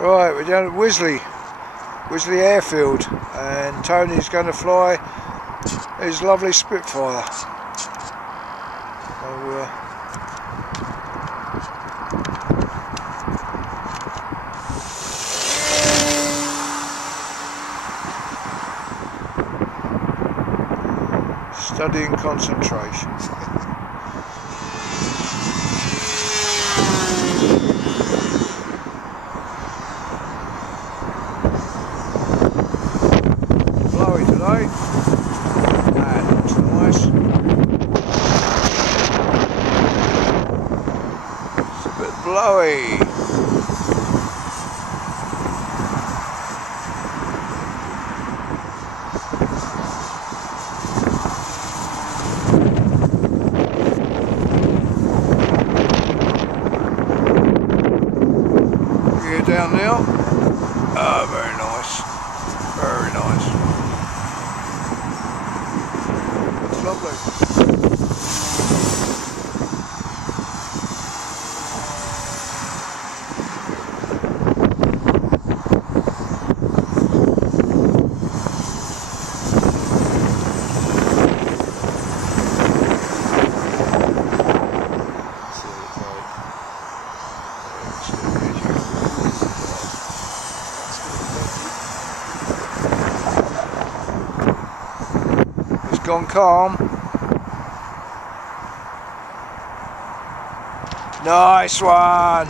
Right, we're down at Wisley Airfield, and Tony's going to fly his lovely Spitfire. So, studying concentration. Blowy today. That looks nice. It's a bit blowy. Here down now. Oh, very nice. Very nice. That's lovely. It's gone calm. Nice one.